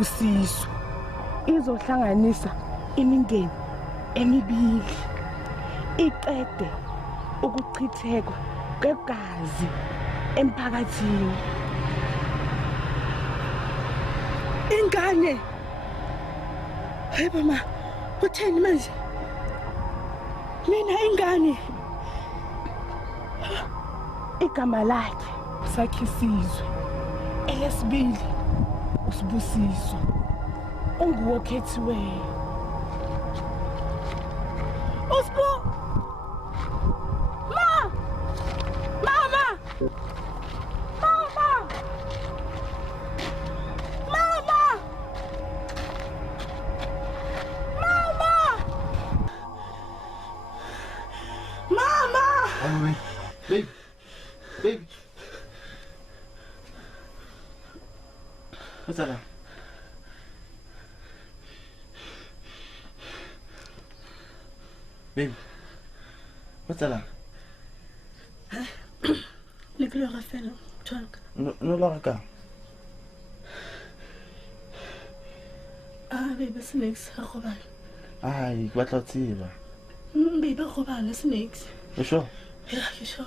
usibusiso izohlanganisa imingeni emibili iqede ukuchitheka kwegazi emphakathini. Ingane hey mama utheni manje? Mina ingane igama lakhe Sakhisizwe, elesibili usibusiso, unguwo okhethiweyo. Usibu mama mama Baby. What's that? Baby. What's that? Le plus Raphaël, Chuck. No lo haga. Baby, snakes, Robal. Ay, what lo tsiba? Baby, Robal, snakes. You sure? Yeah, you sure?